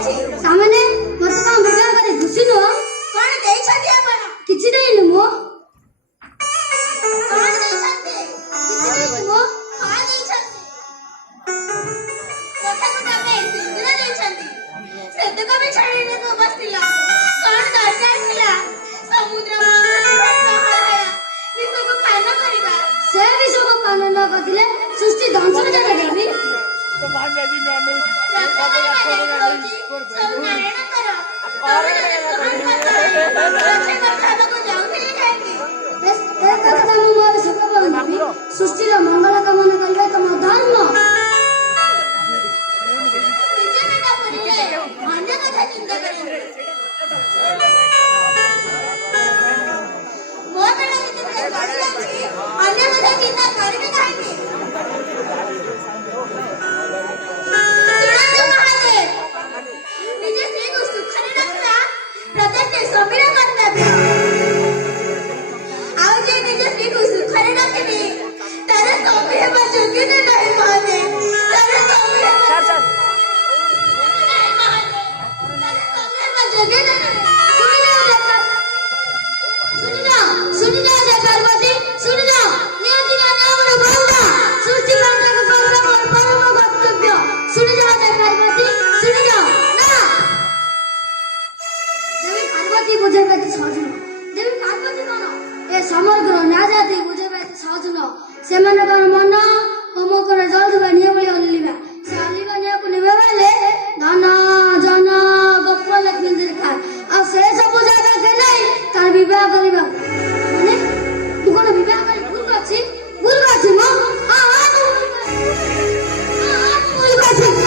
सामने मत बिना करे खुशी नो कौन देई छथि आपण किछि नहीं मो कौन देई छथि किछि नहीं मो कौन देई छथि कथा को तमे सिंदूर देई छथि सेते को भी छाड़ी ने को बसतिला कौन दरकार थिला समुद्र मंगल विश्व को खाना करबा से विश्व को कानून न करथिले सृष्टि ध्वंस न करबी तो मान जाई ननु सब नारायण करो सृष्टि मंगल कामना करबे तुम धर्म समग्र ना जाती बुझे सहज न से मन होम कर जल्द बनिए बोली हलिबा से हलिबा निया को निबे वाले धन जन गप लक्ष्मी दरकार आ से सब जागा के नहीं तार विवाह करबा माने तू कोन विवाह कर भूल अछि म आ भूल अछि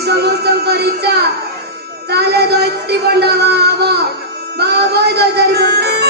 समस्त इच्छा ताले दैत्री बंडावा आवा बाबा दैत्री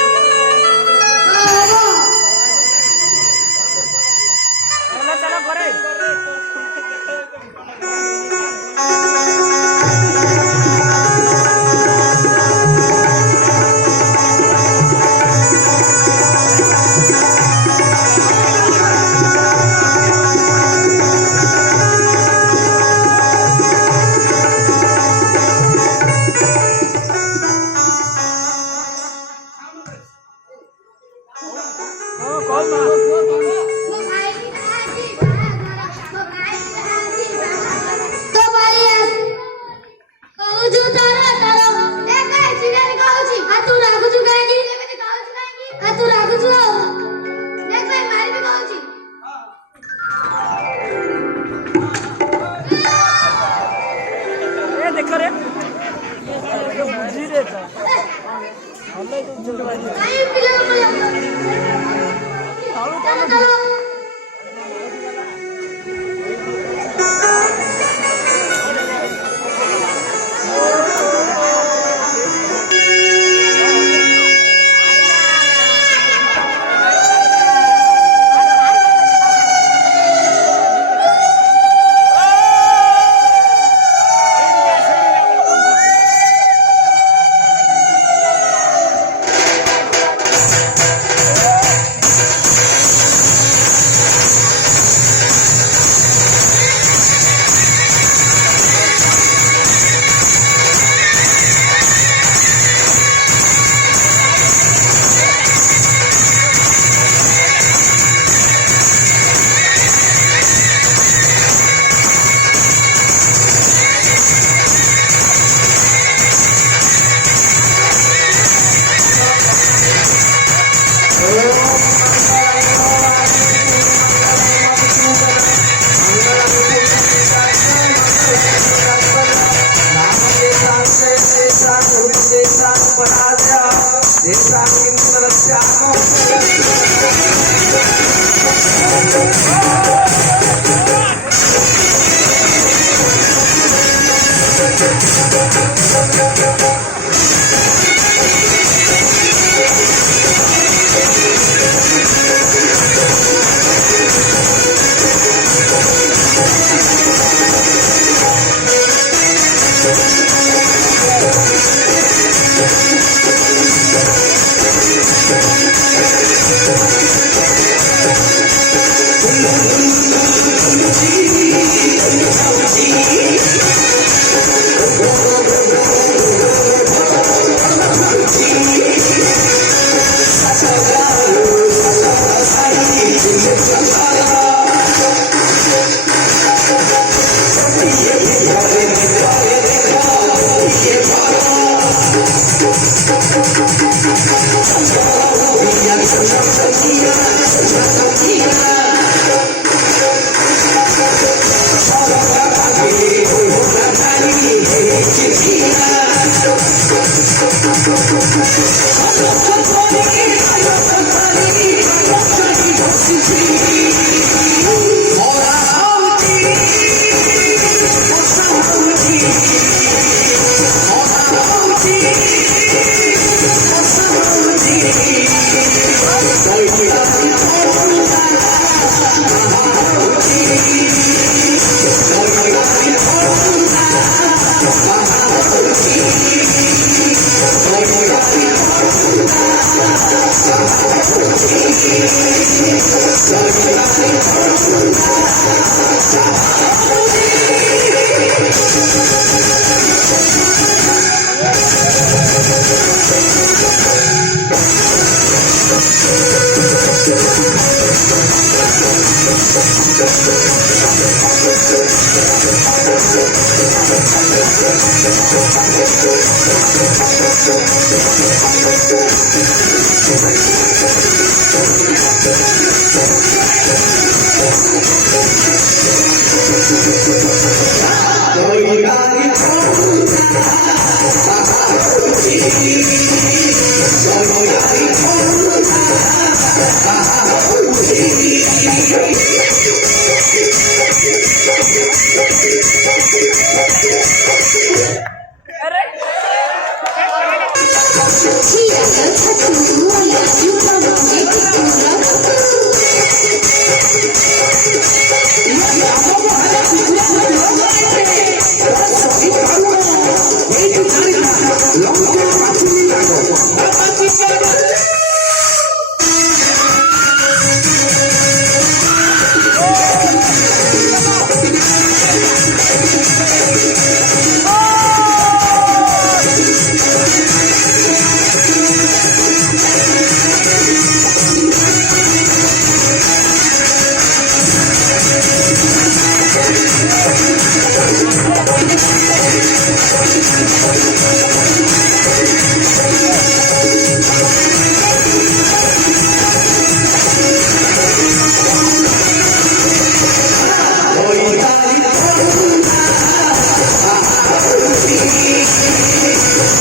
काही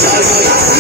चलो चलो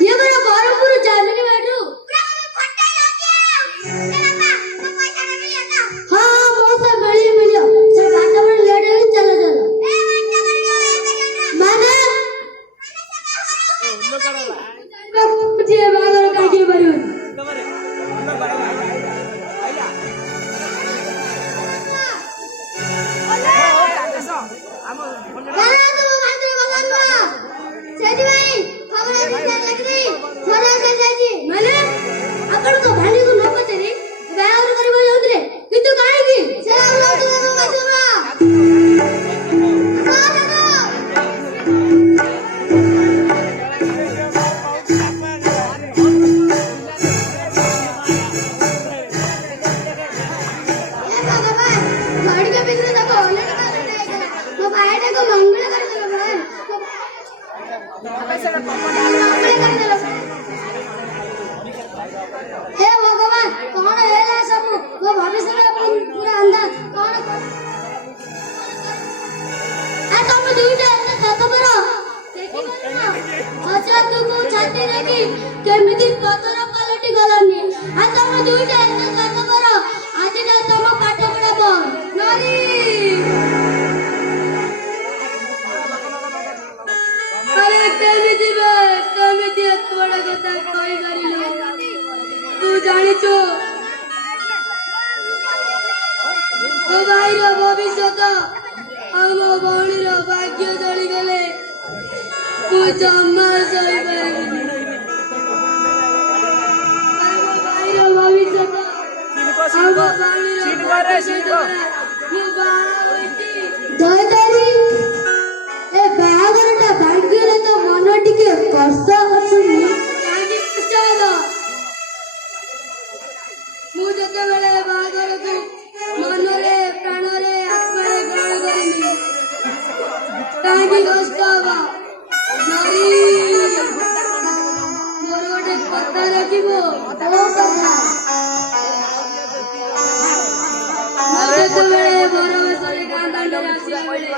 ये मेरा बारहपुर जाने के बैठू हाँ मौसम मिलियो सर घाटा में लेट है चलो चलो मैंने मुझे बागर करके बनी हे भगवान कौन है सब वो भविष्य में पूरा अंदाज कौन आ तुम दुईटा सत करो देखि करो अच्छा तू को छाती देखि केमिति पतर पलटी गलानी आ तुम दुईटा सत करो आज ना तुम पाठ पढ़ाबो नरी अरे केमिति एत बड़ा कथा कहि करिलो तू जानिचो ओ भाईर भविष्यत आम भौणीर भाग्य जली गले तू जमा सही पाइबनी आम भाईर भविष्यत आम भौणीर भाग्य दयदारी ए बागरटा भाग्यले तो मन टिके कष्ट आसुनी कानी कष्ट होला ମୁଁ ଯେତେବେଳେ ବାହାଘରକୁ ମନରେ ପ୍ରାଣରେ ଆତ୍ମାରେ ଗ୍ରହଣ କରିଲି କାହିଁକି କଷ୍ଟ ହବ ନାରୀ ମୋର ଗୋଟେ କଥା ରଖିବ ଯେତେବେଳେ ବରବେଶରେ ଗାଁ ଦାଣ୍ଡରେ ଆସିଲା ବେଳେ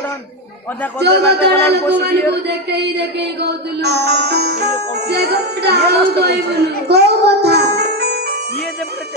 ଯୋଉ କଥାଟା ଲୋକମାନଙ୍କୁ ଦେଖେଇ ଦେଖେଇ କହୁଥିଲୁ ସେ କଥାଟା ଆଉ କହିବୁନି କୋଉ କଥା ये जब तक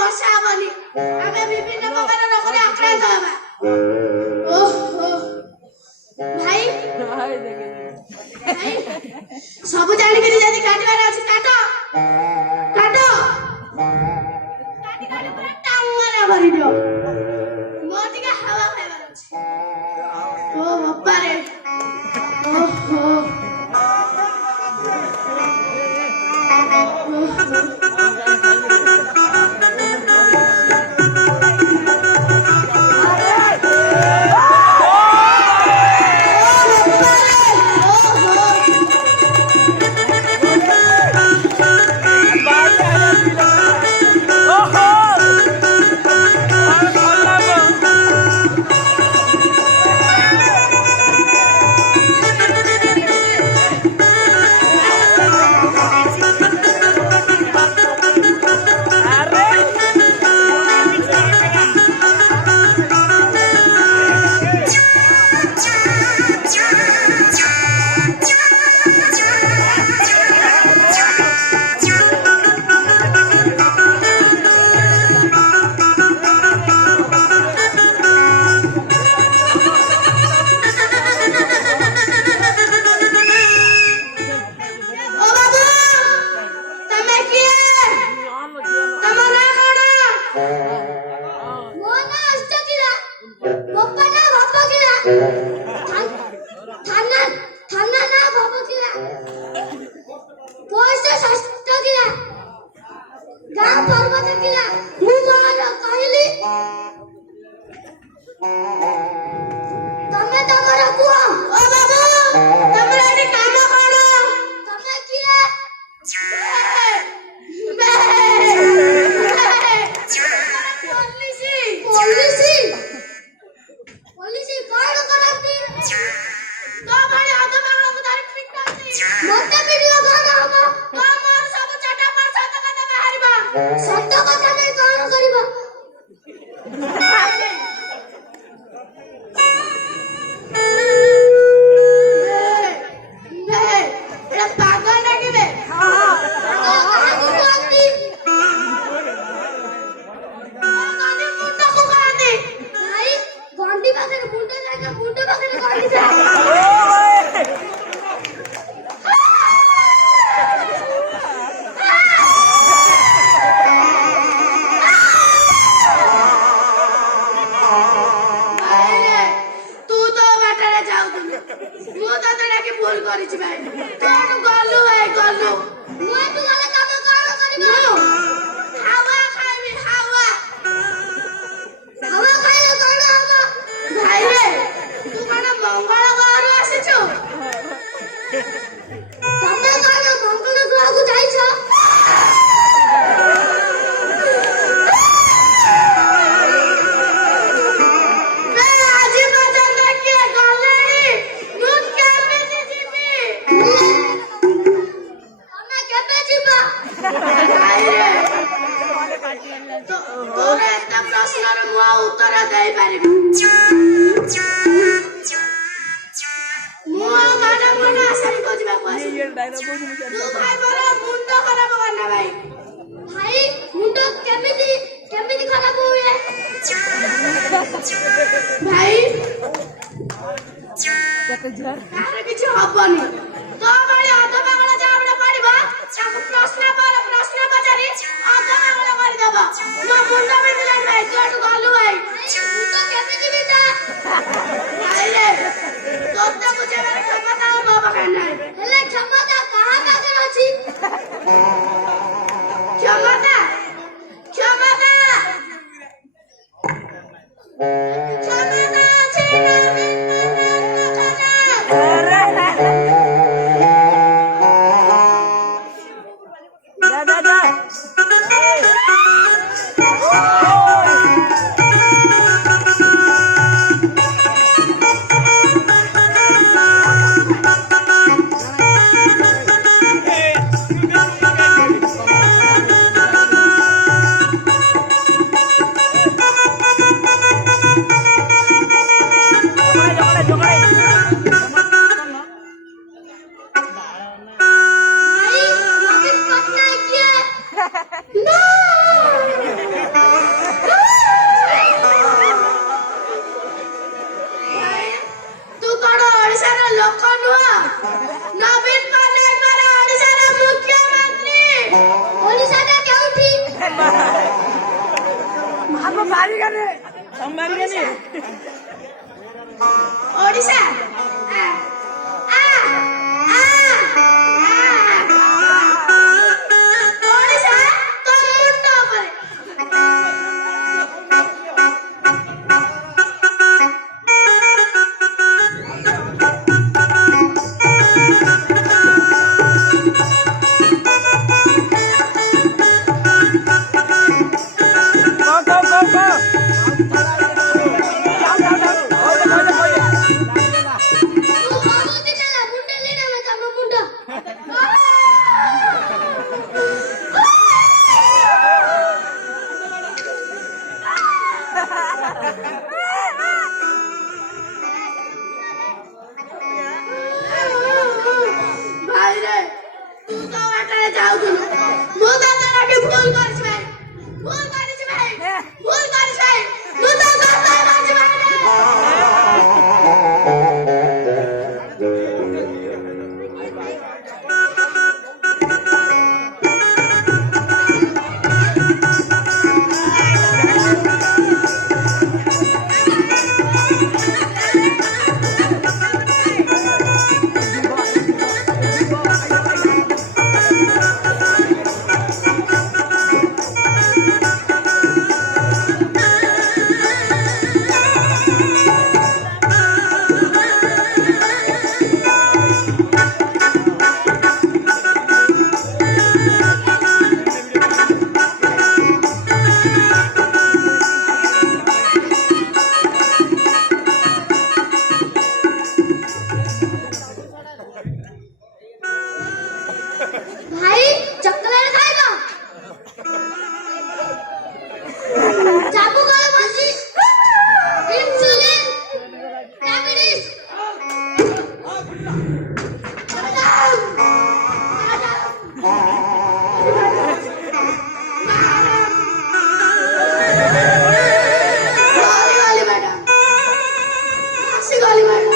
ବର୍ଷା ହବନି ଆମେ ବିଭିନ୍ନ ପ୍ରକାର ରୋଗରେ ଆକ୍ରାନ୍ତ ହେବା। ଓହୋ ଭାଇ ଭାଇ ସବୁ ଜାଣିକିରି ଯଦି କାଟିବାର ଅଛି କାଟ କାଟ କାଟି କାଟି ପୁରା ଟାଙ୍ଗରା ଭରିଦିଅ। ମୋର ଟିକେ ହାୱା ଖାଇବାର ଅଛି। ଓ ବାପାରେ ଓହୋ ସମ୍ଭାଳିବେନି ଓଡ଼ିଶା ଓଡ଼ିଶା ତୋ ମୁଣ୍ଡ ଉପରେ ତୁ ଭାବୁଛି ଚାଲା ମୁଣ୍ଡ ଲିଡା ମେ ତମ ମୁଣ୍ଡ ଭାଇରେ ତୁ ତ ବାଟରେ ଯାଉଥିଲୁ ମୁଁ ତ ତୋର ଭୁଲ କରିଛି ଭାଇ ଭୁଲ କରିଛି ଭାଇ ଭୁଲ କରିଛି ଭାଇ ତୁ ତ ଗର୍ବ କରିଛି ଭାଇ ଭାଇ ଚକୋଲେଟ ଖାଇବ ଚାବୁ ଗଳ ଭାଜି ଇନସୁଲିନ ଡାଇବେଟିସ୍ ଗଲି ମ୍ୟାଡାମ ଆସିଗଲି ମ୍ୟାଡାମ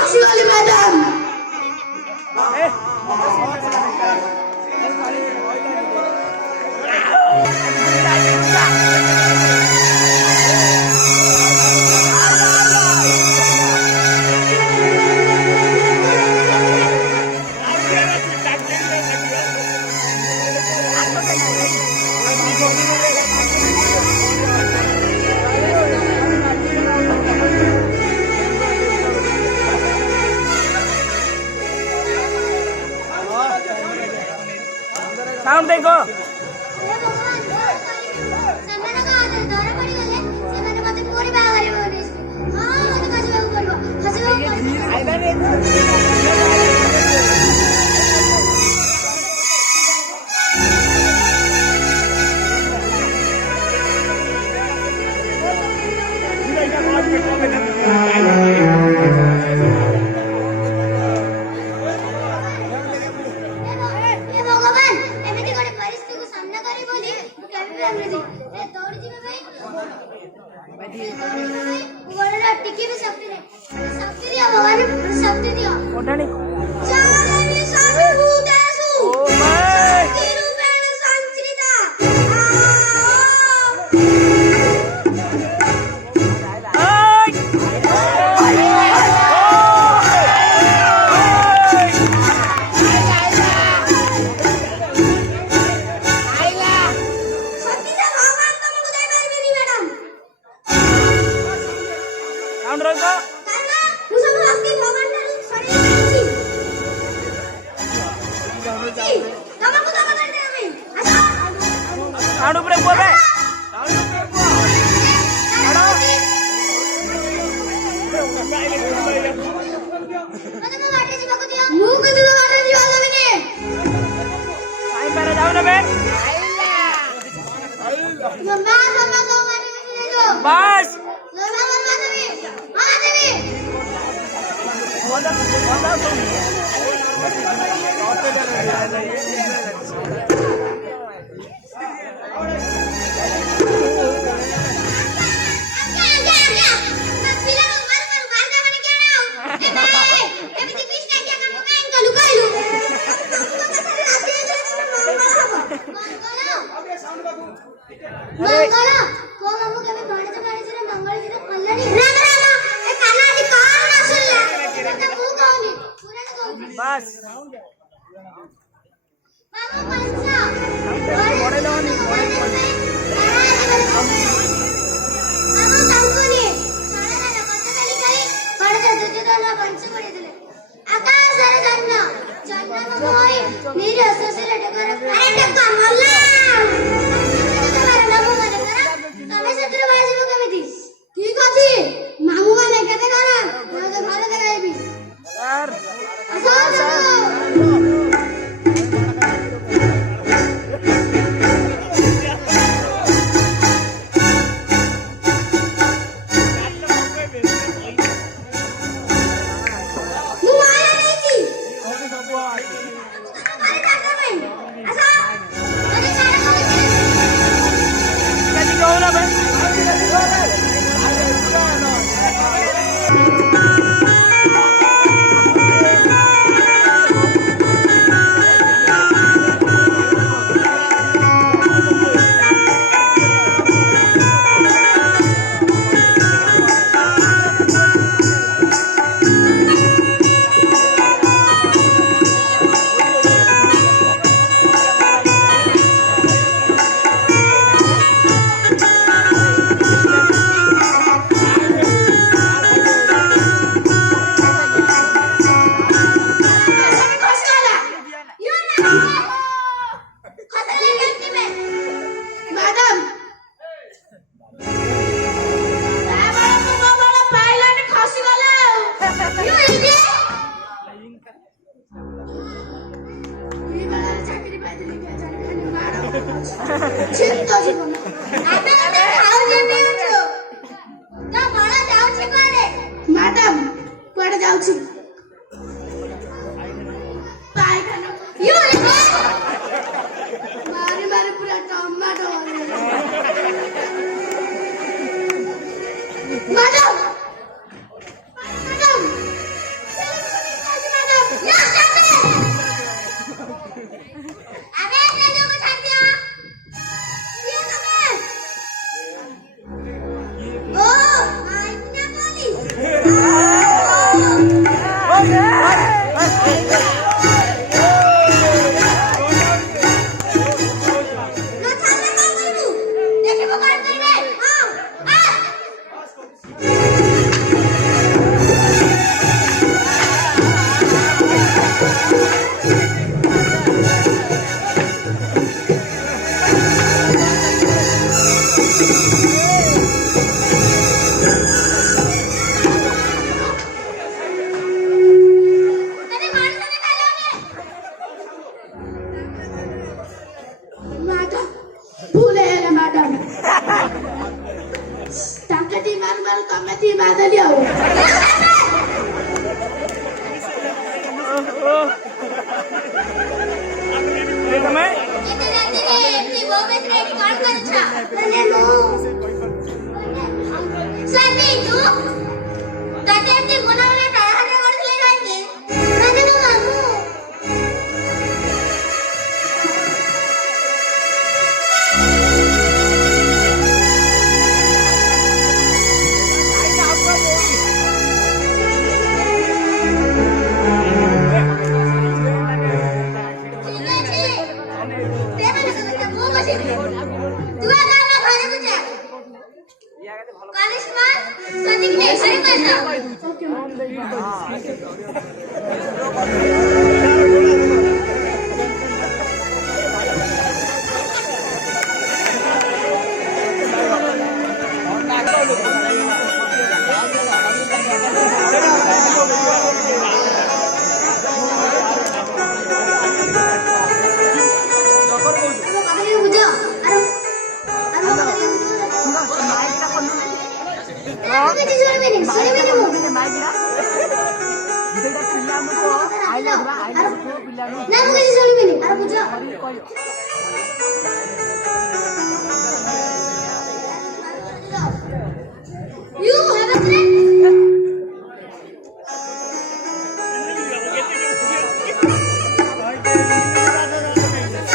ଆସିଗଲି ମ୍ୟାଡାମ ସାଉଣ୍ଡ ଦେଖ ସେମାନଙ୍କ ହାତରେ ଧରା ପଡ଼ିଗଲେ ସେମାନେ ମତେ ପୁରୀ ବାହାଘର ବନେଇଯିବେ ହଁ ମତେ ଖସିବାକୁ ପଡ଼ିବ ଖସିବାକୁ ପଡ଼ିବ हे भगवान एमिति गोटे परिस्थिति को सामना करी बोली मु केबे भी भाबिनथि ए दौड़ी जिबे भाई गोड़े टिके भी शक्ति दियो भगवान शक्ति दियो ओठाणी चालेनि सर्वभूतेषु ओ भाई शक्तिरूपेण संचरिता ଶକ୍ତି ସେ ଭଗବାନ ତମକୁ ଦେଇପାରିବେନି ମ୍ୟାଡାମ ସାଉଣ୍ଡ ରହିବ କାରଣ ମୁଁ ସବୁ ଶକ୍ତି ଭଗବାନ ଠାରୁ ଛଡେଇ ନେଇଛି ତମକୁ ଦବା କରିଦେବେ ଆମେ ଆସ ସାଉଣ୍ଡ ଉପରେ କୁହ ବେ ମତେ ମୋ ବାଟେ ଯିବାକୁ ଦିଅ ମୁଁ କିନ୍ତୁ ତ ବାଟ ଯିବା ଦେବିନି ସାଇ ପାରେ ଯାଉନ ବେ ମା ସମା ତ ମାରି ମିଶି ଯାଇছো ବାସ୍ ଜମା ମା ଦେବି ବନ୍ଦା मंगल को मामू केबे बाणिज रे मंगल जी रे कल्याणी राम राम ए कानाटी कोन न सुनला तो मु कहनी पुराण कहू बस मामू पंचा मोड़े लोनी मोड़े मामू संकुनी शाळेला कचकली करी पडते दुजदाला पंच पडितले आकाशर जन्न जन्न मोई नीर असुसिले डगर अरे टक्का मल्ला तुम्हारा नाम मने करा तमे शत्रु बाजिबो केमिति ठीक अछि मामू माने केते करा तो घर देखाइबी यार असो चिंता जीवन आता आता खाऊ जेते उठो तो बड़ा जाउछि कोरे मैडम कोड़े जाउछि पायखाना यो रे मारी मारी पूरा टमाटो मैडम मैडम अबे ये लोग छाड़ दिया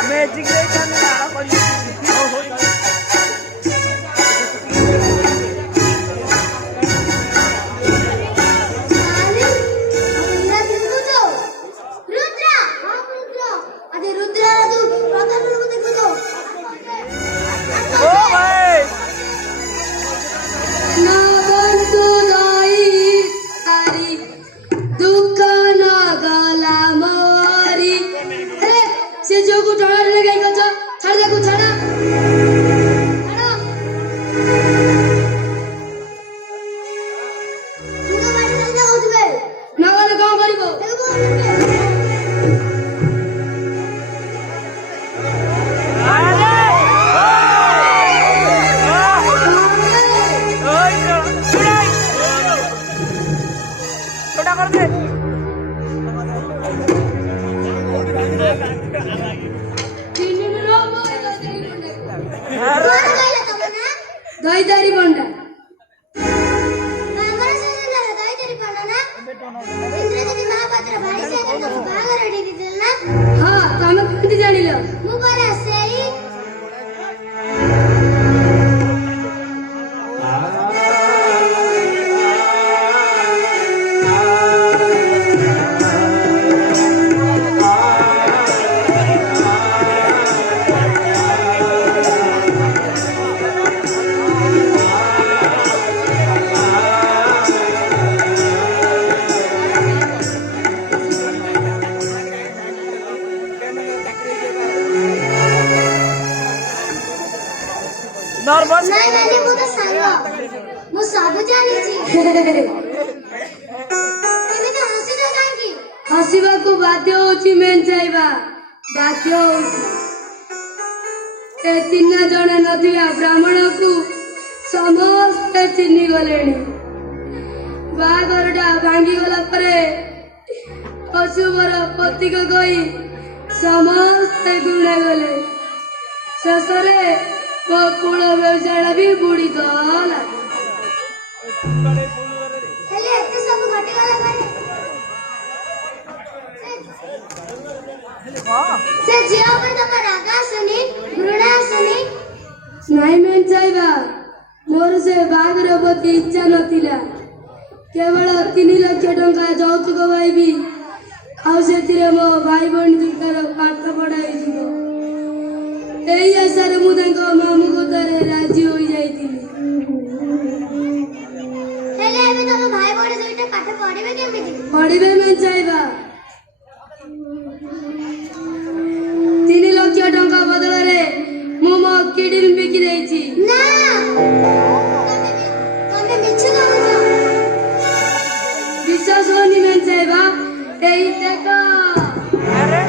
मैजिक ସେ ଝିଅକୁ ଟଣାରେ କାହିଁ କରୁଛ? ଛାଡ ତାକୁ, ଛାଡ ଛାଡ। ତୁ ତ ବାଡ଼ି ଚାଲି ଯାଉଛୁ ବେ। ନଗଲେ କଣ କରିବ? ତାକୁ छोटा कर दे। କଣ କହିଲା ତମେ ନା? ଦଇଦାରି ବଣ୍ଡା। ଆମର ସେଦିନ ଦଇଦାରି ପାନ ନା? ଇନ୍ଦ୍ରଜିତ ମହାପାତ୍ର ଭାଇ ସାଙ୍ଗରେ ତମ ବାହାଘର ଡିଜିଟାଲ ନା? ହଁ, ତମେ କେମିତି ଜାଣିଲ? ମୁଁ ପରା ସେଇ नर्वस ନାଇଁ ମାନେ ମୁଁ ତ ସାଙ୍ଗ। ମୁଁ ସବୁ ଜାଣିଛି। ଏମିତି ହସୁଛ କାହିଁକି? ହସିବାକୁ ବାଧ୍ୟ ହଉଛି ମେଞ୍ଚାଇବା। ବାଧ୍ୟ ହଉଛି। ଏ ଚିହ୍ନା ଜଣା ନଥିବା ବ୍ରାହ୍ମଣକୁ ସମସ୍ତେ ଚିହ୍ନି ଗଲେଣି। ବାହାଘରଟା ଭାଙ୍ଗିଗଲା ପରେ ଅଶୁଭର ପ୍ରତୀକ କହି ସମସ୍ତେ ଦୂରେ ଗଲେ। ଶେଷରେ ମୋ କୁଳ ବ୍ୟବସାୟ ବି ବୁଡ଼ିଗଲା। ହେଲେ ଏତେ ସବୁ ଘଟିଗଲା ପରେ ସେ ଝିଅ ଉପରେ ତମ ରାଗ ଆସୁନି, ଘୃଣା ଆସୁନି? ନାଇଁ ମେଞ୍ଚାଇବା, ମୋର ସେ ବାହାଘର ପ୍ରତି ଇଚ୍ଛା ନଥିଲା। କେବଳ 3 ଲକ୍ଷ ଟଙ୍କା ଯୌତୁକ ପାଇବି, ଆଉ ସେଥିରେ ମୋ ଭାଇ ଭଉଣୀ ଦୁଇଟାର ପାଠ ପଢା ହେଇଯିବ। ଏଇ ଆଶାରେ ମୁଁ ତାଙ୍କ ମାମୁଁ କଥାରେ ରାଜି ହୋଇଯାଇଥିଲି। ହେଲେ ଏବେ ତମ ଭାଇ ଭଉଣୀ ଦୁଇଟା ପାଠ ପଢିବେ କେମିତି? ପଢିବେ ମେଞ୍ଚାଇବା। 3 ଲକ୍ଷ ଟଙ୍କା ବଦଳରେ ମୁଁ ମୋ କିଡନୀ ବିକି ଦେଇଛି। ନା, ତମେ ମିଛ କହୁଛ। ବିଶ୍ୱାସ ହଉନି ମେଞ୍ଚାଇବା? ଏଇ ଦେଖ। अरे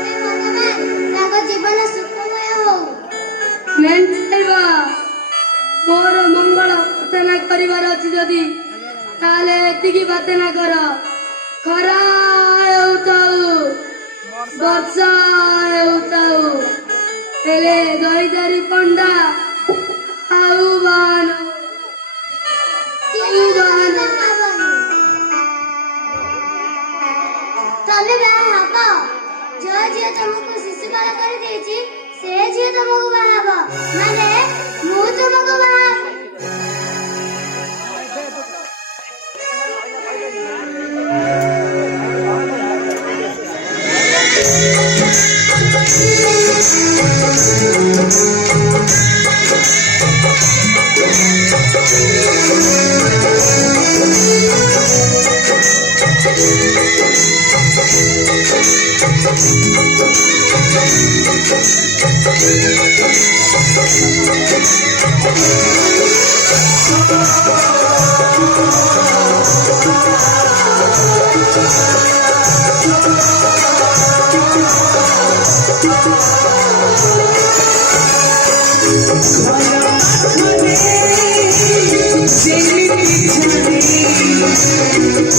ହେ ଭଗବାନ, ତାଙ୍କ ଜୀବନ ସୁଖମୟ ହଉ। ମେଞ୍ଚାଇବା, ମୋର ମଙ୍ଗଳ ପ୍ରାର୍ଥନା କରିବାର ଅଛି ଯଦି, ତାହେଲେ ଏତିକି ପ୍ରାର୍ଥନା କର। ଖରା ହେଉଥାଉ, ବର୍ଷା ହେଉଥାଉ, ହେଲେ ଦଇଦାରି ପଣ୍ଡା ଆଉ ବାହାନ କେହି ବାହା ହବନି। ତମେ ବାହା ହବ। ଯୋଉ ଝିଅ ତମକୁ ଶିଶୁପାଳ କରିଦେଇଛି, ସେ ଝିଅ ତମକୁ ବାହା ହବ। ମାନେ ମୁଁ ତମକୁ ବାହା ହେବି।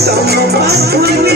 Some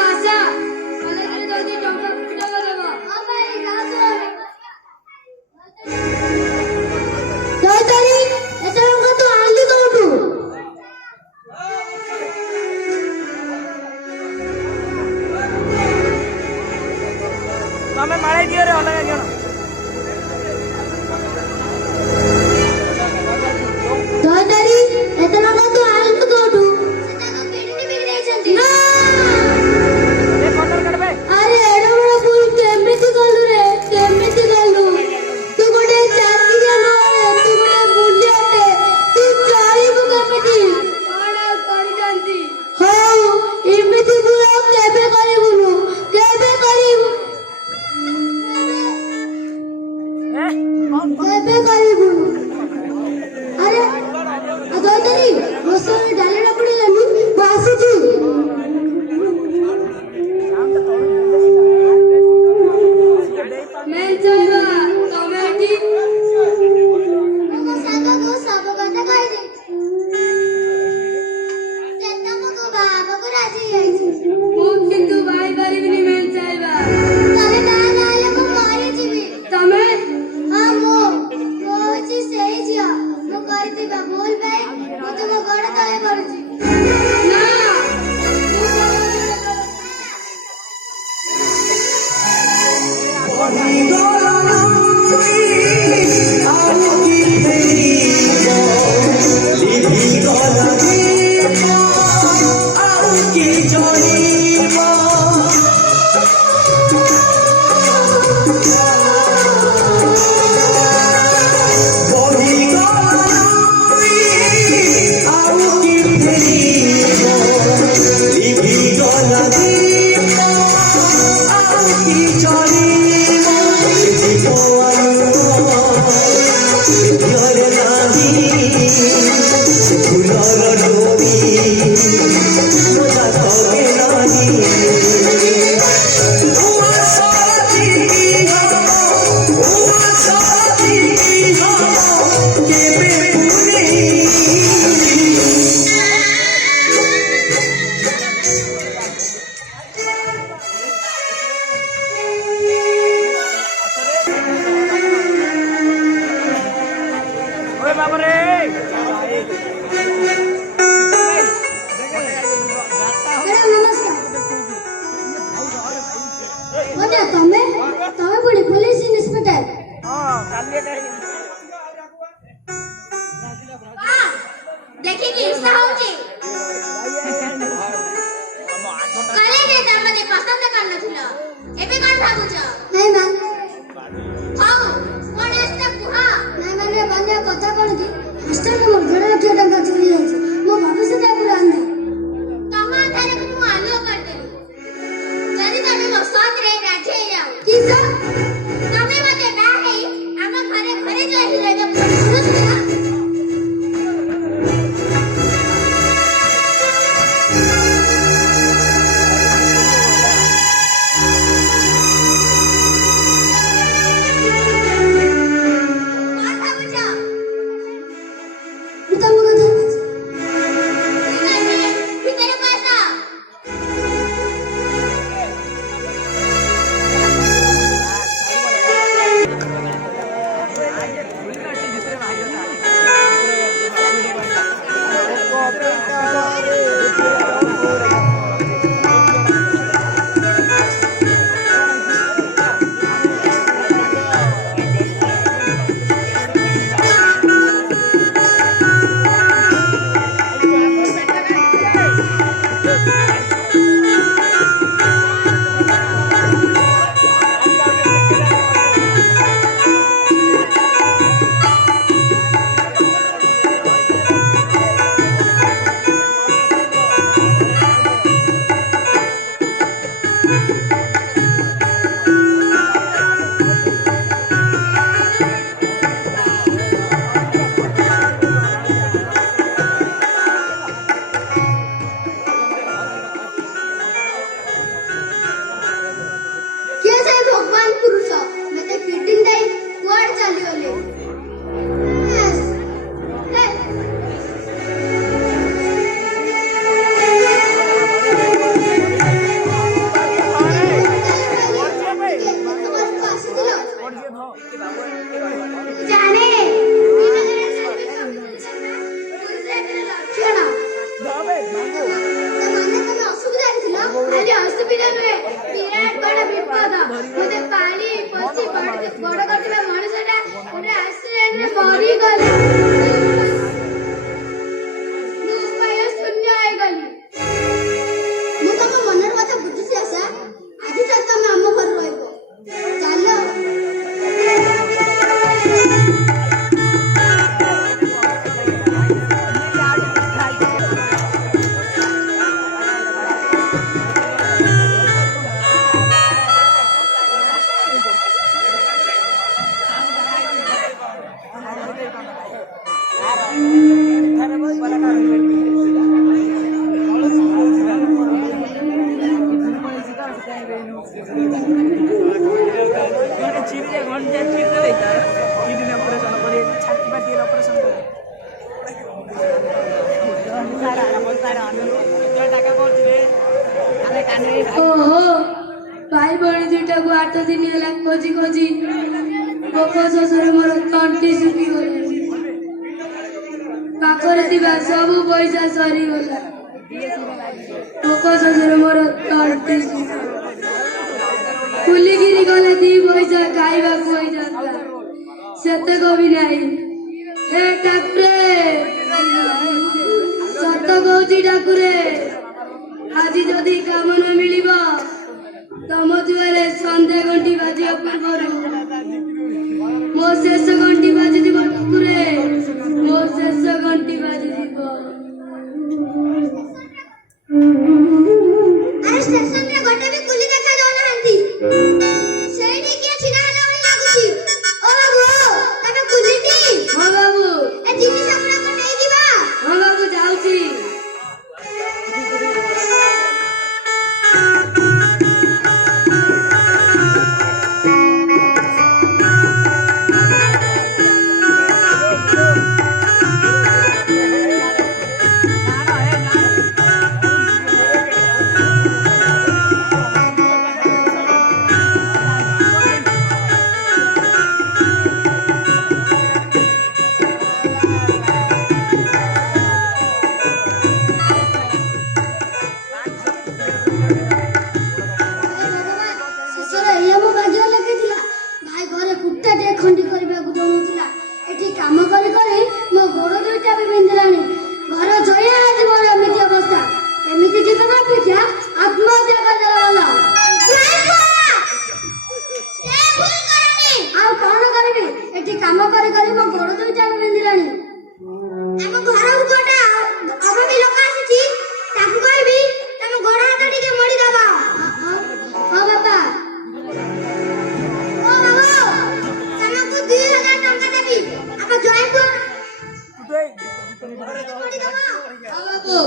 ଆଶା କଲେଜରେ ଯଦି ଟଙ୍କା ଦେବ ହଁ ଭାଇ ଯାଉଛୁ ଦୈତାରୀ ଏତେ ଟଙ୍କା ତୁ ଆଣିଲି କୋଉଠୁ ତମେ ମାଳେଇ ଦିଅ ରେ ଅଲଗା ଜଣ ଦୈତାରୀ ଏତେ ଟଙ୍କା ତୁ ଆଣିଲୁ କୋଉଠୁ ସେଟାକୁ କିଣିକି ବିକି ଦେଇଛନ୍ତି ଏ ପନ୍ଦର କାଢବେ ଆରେ ଏଡ ବଡ ଭୁଲ କେମିତି କଲୁ ରେ କେମିତି କଲୁ ତୁ ଗୋଟେ ଚାକିରିଆ ନୁହେଁ ତୁ ଗୋଟେ ବୁଲିଆଟେ ତୁ ଚଳିବୁ କେମିତି କଣ ଆଉ କରିଛନ୍ତି ହଉ ଏମିତି ଭୁଲ ଆଉ କେବେ କରିବୁନୁ କେବେ କରିବୁ କେବେ କରିବୁନୁ ଆରେ ଦୈତାରୀ ରୋଷେଇ ଡାଲିଟା ପଡ଼ିଲାନି ମୁଁ ଆସୁଛି ଭୁଲ ପାଇଁ ମୁଁ ତୁମ ଗୋଡ଼ ତଳେ ପଡୁଛି ওই বাবা রে ମ୍ୟାଡ଼ାମ ନମସ୍କାର ମାନେ ତମେ ତମେ ପୁଣି ପୋଲିସ ଇନ୍ସପେକ୍ଟର ହଁ କାଲି ଏଟା ଦେଖିକି ଇଚ୍ଛା ହଉଛି କଲେଜରେ ତମେ ପସନ୍ଦ କରିନଥିଲ ଏବେ କଣ ଭାବୁଛ ନାଇଁ ମ୍ୟାମ୍ ହଉ କଣ ଆସିଲା କୁହ ନାଇଁ ମାନେ ମାନେ କଥା କଣ କି ହଷ୍ଟେଲରେ ମୋର 1,00,000 ଟଙ୍କା ଚୋରି ଯାଇଛି ମୋ ଭବିଷ୍ୟତ ପୁରା ଅନ୍ଧାର ତମ ଆଧାରକୁ ମୁଁ ଆଲୁଅ କରିଦେଲି ଯଦି ତମେ ମୋ ସତରେ ରାଜି ହେଇଯାଅ କି ସାର୍ ତମେ ମତେ ବାହା ହେଇ ଆମ ଘରେ ଘରେ ଯାଇକି ରହିବ ପୁରୁଷ ଚିରିରେ ଘଣ୍ଟା ଚିରିଦେଲେ କିଡନୀ ଅପରେସନ କରି ଛାତି ପାତି ଅପରେସନ କରି টাকা পড়ছে রে ଆମେ କାନରେ ଓହୋ ଭାଇ ଭଉଣୀ ଦୁଇଟାକୁ 8 ଦିନ ହେଲା ଖୋଜି ଖୋଜି ଭୋକ ଶୋଷରେ ମୋର ତଣ୍ଟି ଶୁଖିଗଲାଣି। ପାଖରେ ଥିବା ସବୁ ପଇସା ସରିଗଲା। ଭୋକ ଶୋଷରେ ମୋର ତଣ୍ଟି ବୁଲିକିରି ଗଲେ 2 ପଇସା ଖାଇବାକୁ ହୋଇଯାନ୍ତା, ସେତକ ବି ନାହିଁ। ହେ ଠାକୁରେ, ସତ କହୁଛି ଠାକୁରେ, ଆଜି ଯଦି କାମ ନ ମିଳିବ ତମ ଦୁଆରେ ସନ୍ଧ୍ୟା ଘଣ୍ଟି ବାଜିବା ପୂର୍ବରୁ ମୋ ଶେଷ ଘଣ୍ଟି ବାଜିଯିବ ଠାକୁରେ, ମୋ ଶେଷ ଘଣ୍ଟି ବାଜିଯିବ। ଆରେ ଷ୍ଟେସନରେ ଗୋଟେ ବି କୁଲି ଦେଖା ଯାଉନାହାନ୍ତି। ସେଇଠି କିଏ ଛିଡ଼ା ହେଲା ଭଳି ଲାଗୁଛି। ଓ ବାବୁ, ତମେ କୁଲିଟି? ହଁ ବାବୁ। ଏ ଜିନିଷ ଗୁଡ଼ାକ ନେଇଯିବା। ହଁ ବାବୁ, ଯାଉଛି। ଶେଷରେ ଏଇଆ ମୋ ଭାଗ୍ୟ ଲେଖିଥିଲା। ଭାଇ ଘରେ କୁଟାଟିଏ ଖଣ୍ଡି କରିବାକୁ ଦଉନଥିଲା। ଏଠି କାମ କରି କରି ମୋ ଗୋଡ଼ ଦୁଇଟା ବି ବିନ୍ଧିଲାଣି। ଘର ଜୟା ଆଜି ମୋର ଏମିତି ଅବସ୍ଥା। ଏମିତି ଜୀବନ ଅପେକ୍ଷା ଆତ୍ମହତ୍ୟା କରିଦେଲା ଭଲ। ଆଉ କଣ କରିବି, ଏଠି କାମ କରି କରି ମୋ ଗୋଡ଼ ଦୁଇଟା ବି ବିନ୍ଧିଲାଣି। ଆମ ଘରକୁ ଗୋଟେ ଅଭାବୀ ଲୋକ ଆସିଛି, ତାକୁ କହିବି ତମ ଗୋଡ଼ ହାତ ଟିକେ ମୋଡ଼ିଦବ। ହଁ ବାପା। ଓ ବାବୁ, ତମକୁ 2000 ଟଙ୍କା ଦେବି। ଆମ ଜୟକୁ ମୋଡ଼ିଦବ। ହଁ ବାବୁ।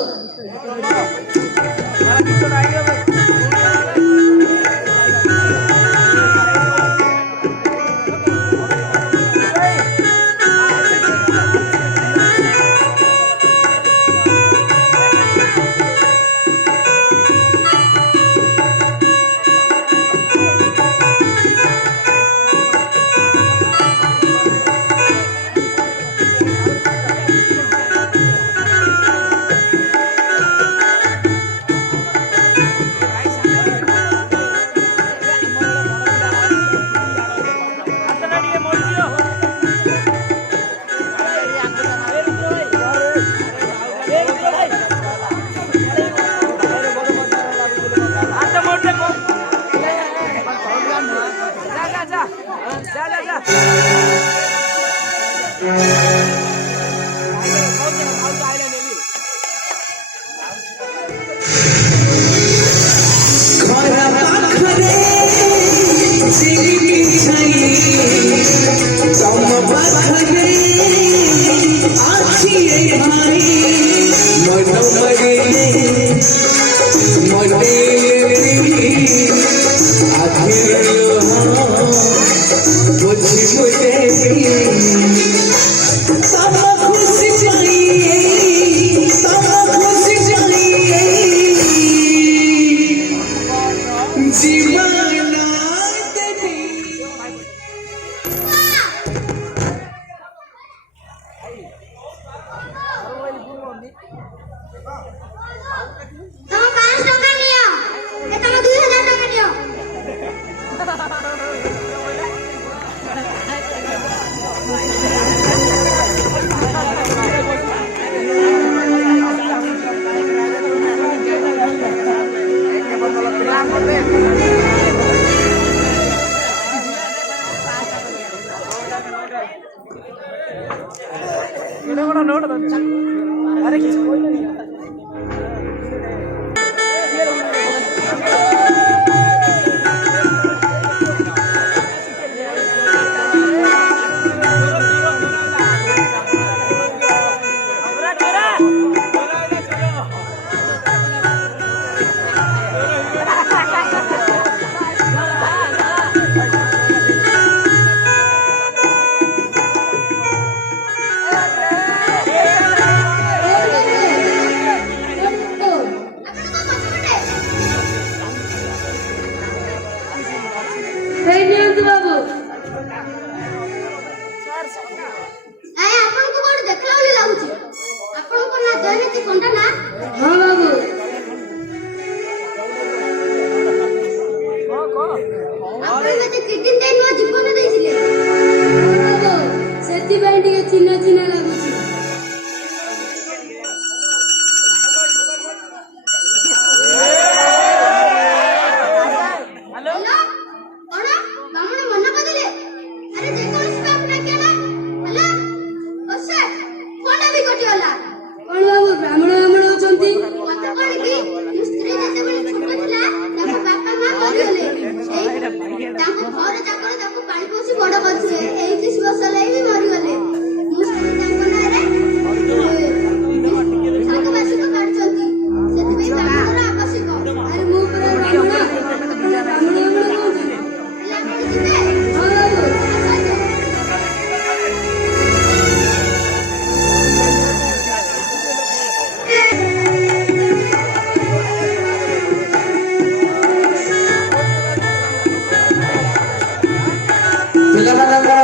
ତମ 500 ଟଙ୍କା ନିଅ। ଏ ତମ 2000 ଟଙ୍କା ନିଅ। ನೋಡ ಅರೆ Ahora, ଦୈନତି କଣ୍ଟା ନା ହଁ ବାବୁ ଆପଣ ମତେ କିଡନୀ ଦେଇ ନୂଆ ଜୀବନ ଦେଇଥିଲେ। ହଁ ବାବୁ ସେଥିପାଇଁ ଟିକେ ଚିହ୍ନା ଚିହ୍ନା ଲାଗୁଛି। ହ୍ୟାଲୋ କଣ ବାମୁଣ ମନା କରିଦେଲେ? ଆରେ ଯେକୌଣସି ବାପ ଡାକିଆ ନା ହ୍ୟାଲୋ ଓ ସାର୍ ଫୋନ ବି କଟିଗଲା। କଣ ବାବୁ ବ୍ରାହ୍ମଣ ହଉଛନ୍ତି? କଥା କଣ କି ମୋ ସ୍ତ୍ରୀ ଯେତେବେଳେ ଛୋଟ ଥିଲା ତାଙ୍କ ବାପା ମା ମରିଗଲେ। ତାଙ୍କ ଘର ଯାକର ତାକୁ ପାଳି ପୋଷି ବଡ କରିଥିଲେ। 31 ବର୍ଷ ଲାଗି ବି ମରିଗଲେ। ମୋ ସ୍ତ୍ରୀ ତାଙ୍କ ନାଁରେ ସାତବାର୍ଷିକ କାଢୁଛନ୍ତି। ସେଥିପାଇଁ ବ୍ରାହ୍ମଣର ଆବଶ୍ୟକ। ଆରେ ମୁଁ ପୁରା ବ୍ରାହ୍ମଣ ଆପଣ ବ୍ରାହ୍ମଣ କହୁଛନ୍ତି? ହେଲେ ଆପଣ ଯିବେ? ହଁ ବାବୁ ଆସନ୍ତୁ। ପିଲାମାନଙ୍କର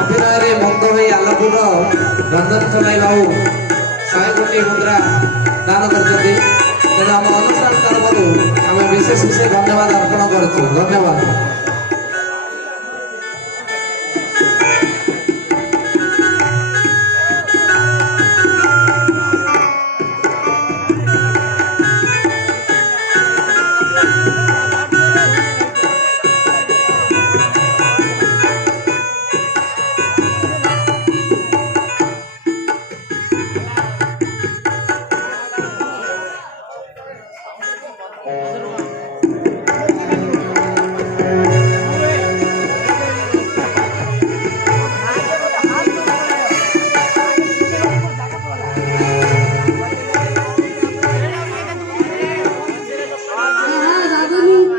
ଅଭିନୟରେ ମୁଗ୍ଧ ହୋଇ ଆଲପୁର ରଞ୍ଜନ ଚଲାଇ ବାବୁ 100 କୋଟି ମୁଦ୍ରା ଦାନ କରିଛନ୍ତି। ତେଣୁ ଆମ ଅନୁଷ୍ଠାନ ତରଫରୁ ଆମେ ବିଶେଷ ଧନ୍ୟବାଦ ଅର୍ପଣ କରୁଛୁ। ଧନ୍ୟବାଦ।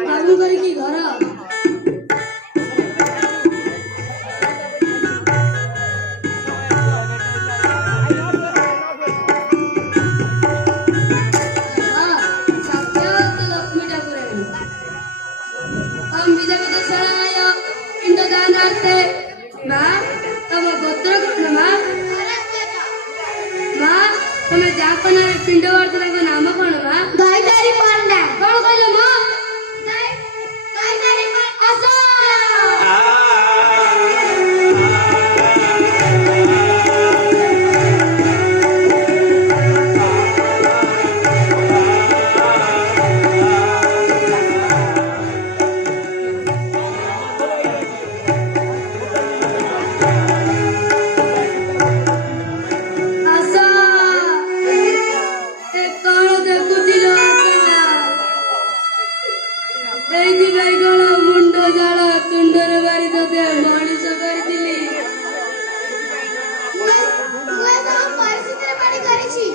ବାବୁ କରିକି ଘର लक्ष्मी ठाकुराणी हम विजय विदेशालय पिंड दानार्थे माँ तम गोत्र कौन माँ माँ तुम्हें जापना पिंड वर्तन का नाम कौन माँ ଦୈତାରୀ ପଣ୍ଡା। कौन कहलो माँ ଦୈତାରୀ ପଣ୍ଡା। आशा आशा ए कौन देखुथिलो आशा ଏଇଥିପାଇଁ କଣ ମୁଣ୍ଡ ଜାଳ ତୁଣ୍ଡରେ ମାରି ତତେ ମଣିଷ କରିଥିଲି। ମୁଁ ଏସବୁ ପରିସ୍ଥିତିରେ ପଡ଼ି କରିଛି।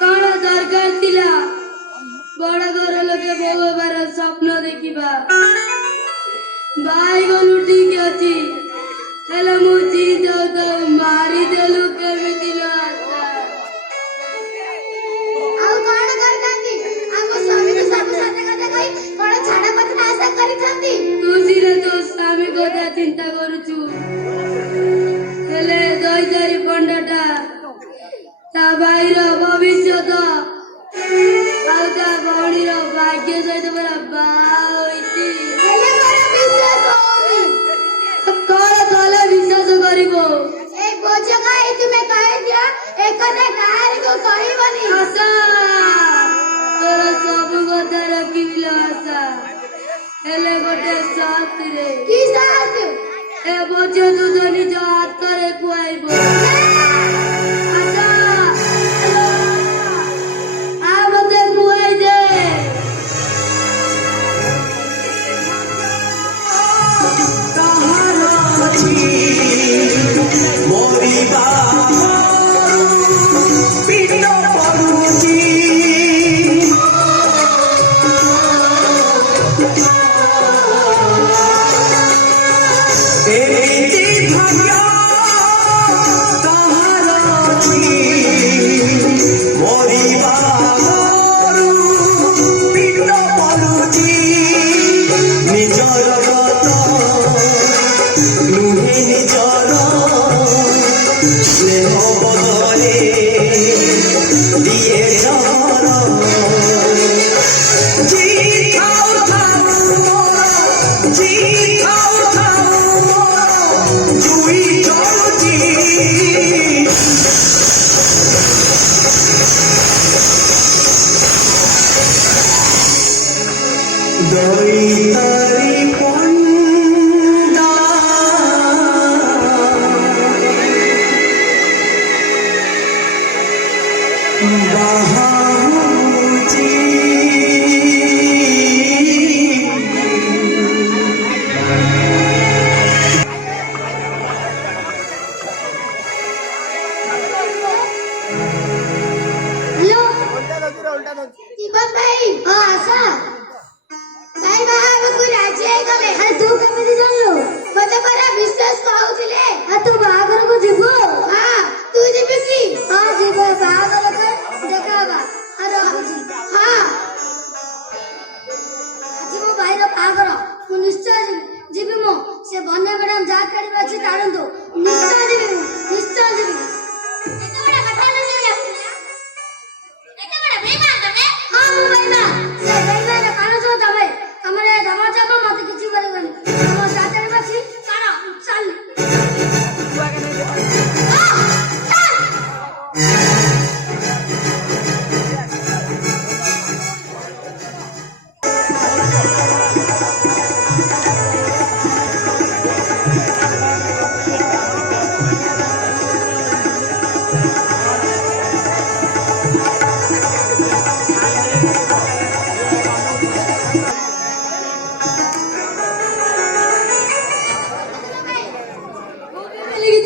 କଣ ଦରକାର ଥିଲା ବଡ ଘର ଲୋକେ ବୋହୂ ହେବାର ସ୍ୱପ୍ନ ଦେଖିବା? ବାଇଗଲୁ ଠିକ ଅଛି ହେଲେ ମୁଁ ଜିଦ ମାରିଦେଲୁ କେମିତି ଲୋ ଆଶା? ଆଉ କଣ କରିଛନ୍ତି? ଆମ ସ୍ୱାମୀକୁ ସବୁ ସତ କଥା କହି କଣ ଛାଡ଼ପତ୍ର ଆଶା କରିଛନ୍ତି? ତୁ ସିନା ତୋ ସ୍ୱାମୀ କଥା ଚିନ୍ତା କରୁଛୁ ହେଲେ ଦୈତାରୀ ପଣ୍ଡାଟା ତା ଭାଇର ଭବିଷ୍ୟତ ଆଉ ତା ଭଉଣୀର ଭାଗ୍ୟ ସହିତ ପରା ବାହା ହୋଇଛି। ହେଲେ ମୋର ବିଶ୍ୱାସ ହଉନି। କଣ କଲେ ବିଶ୍ୱାସ କରିବ? ଏ ବୋଝ ଖାଇ ତୁମେ କହିଦିଅ ଏକଥା କାହାରିକୁ କହିବନି। ଆଶା ତୋର ସବୁ କଥା ରଖିବି ଲୋ ଆଶା ହେଲେ ଗୋଟେ ସର୍ତ୍ତରେ କି ସାହସ? ଏ ବୋଝ ତୁ ତ ନିଜ ହାତରେ ଖୁଆଇବ। ଆଶା ଆ ମତେ ଖୁଆଇ ଦେ। भाग्य हॅलो दीपक भाई हा असा भाई बाबा ରାଜି ହେଇଗଲେ ଆରେ ତୁ କେମିତି ଜାଣିଲୁ ମତେ ପରା ବିଶ୍ୱାସ କହୁଥିଲେ ଆଉ ତୁ ବାହାଘରକୁ ଯିବୁ ହଁ ତୁ ଯିବୁ କି ହଁ ଯିବୁ ବାହାଘର ଦେଖା ହବା ଆଉ ରଖୁଛି ହଁ ଆଜି ମୋ ଭାଇର ବାହାଘର ମୁଁ ନିଶ୍ଚୟ ଯିବି ମୁଁ ସେ ବନ୍ୟା ମ୍ୟାଡାମ ଯାହା କାଢିବା ଅଛି କାଢନ୍ତୁ ନିଶ୍ଚୟ ଯିବି ମୁଁ ନିଶ୍ଚୟ ଯିବି ଏତେ ବଡ଼ କଥା ନୁହେଁ ଏତେ ବଡ଼ ବେଇମାନ ତମେ ହଁ ମୁଁ ଭାଇନା ସେ ଭାଇନା କାଢୁଛ ତମେ ତମର ଧମା ଚାପ ମତେ କିଛି କରିବନି ତମ ଯାହା କାଢିବା ଅଛି କାଢ ଚାଲ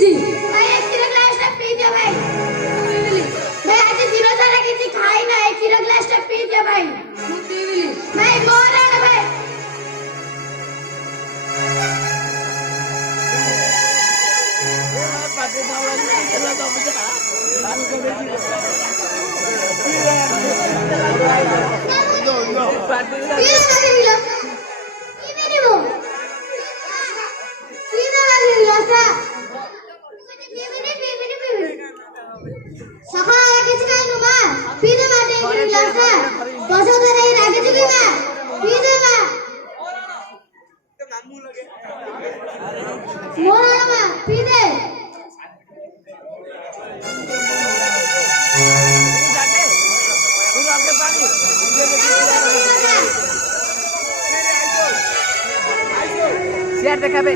କିଛି ଭାଇ ଏ କ୍ଷୀର ଗ୍ଲାସଟା ପିଇ ଦିଅ ଭାଇ ଭାଇ ଆଜି ଦିନ ସାରା କିଛି ଖାଇ ନାହିଁ କ୍ଷୀର ଗ୍ଲାସଟା ପିଇ ଦିଅ ଭାଇ ମୁଁ ପିଇବିନି ଭାଇ ମୋର ଆଣ ଭାଇ ପିଇଲା ଭାଇ ଗ୍ଲାସ ପିଇବିନି ମୁଁ ପିଇଲା ଭାଇ ଗ୍ଲାସଟା ସକାଳ କିଛି ଖାଇନୁ ମା ପିଇଦେ ମା ଟିକେ ଗ୍ଲାସଟା ପସନ୍ଦ ନାହିଁ ରାଗିଛୁ କି ମା ପିଇଦେ ମା ମୋର ଆଣ ମା ପିଇଦେ চেয়ার দেখাবে